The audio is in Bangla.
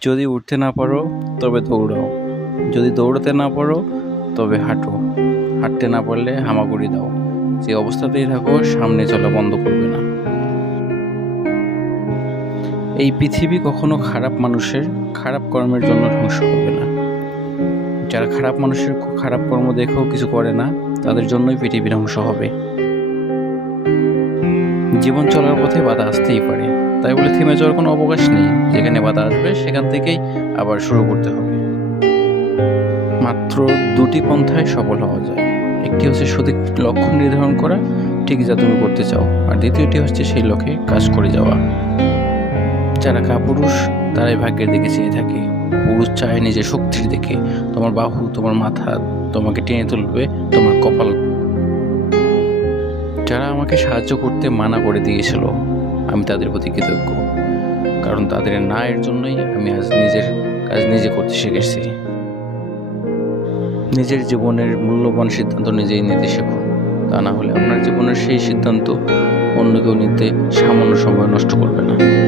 যদি উঠতে না পারো তবে দৌড়াও, যদি দৌড়াতে না পারো তবে হাঁটো, হাঁটতে না পারলে হামাগুড়ি দাও। যে অবস্থাতেই থাকো সামনে চলা বন্ধ করবে না। এই পৃথিবী কখনো খারাপ মানুষের খারাপ কর্মের জন্য ধ্বংস হবে না। যারা খারাপ মানুষের খারাপ কর্ম দেখেও কিছু করে না, তাদের জন্যই পৃথিবী ধ্বংস হবে। জীবন চলার পথে বাধা আসতেই পারে, তাই বলে থেমে যাওয়ার কোনো অবকাশ নেই। যেখানে বাধা আসবে সেখান থেকেই আবার শুরু করতে হবে। মাত্র দুটি পন্থায় সফল হওয়া যায়। একটি হচ্ছে সঠিক লক্ষ্য নির্ধারণ করা, ঠিক যা তুমি করতে চাও, আর দ্বিতীয়টি হচ্ছে সেই লক্ষ্যে কাজ করে যাওয়া। যারা কাপুরুষ তারাই ভাগ্যের দিকে চেয়ে থাকে। পুরুষ চায় নিজের শক্তির দিকে। তোমার বাহু, তোমার মাথা তোমাকে টেনে তুলবে, তোমার কপাল। যারা আমাকে সাহায্য করতে মানা করে দিয়েছিল, আমি তাদের প্রতি কৃতজ্ঞ, কারণ তাদের না এর জন্যই আমি আজ নিজের কাজ নিজে করতে শিখেছি। নিজের জীবনের মূল্যবান সিদ্ধান্ত নিজেই নিতে শিখুন, তা না হলে আপনার জীবনের সেই সিদ্ধান্ত অন্য কেউ নিতে সামান্য সময় নষ্ট করবে না।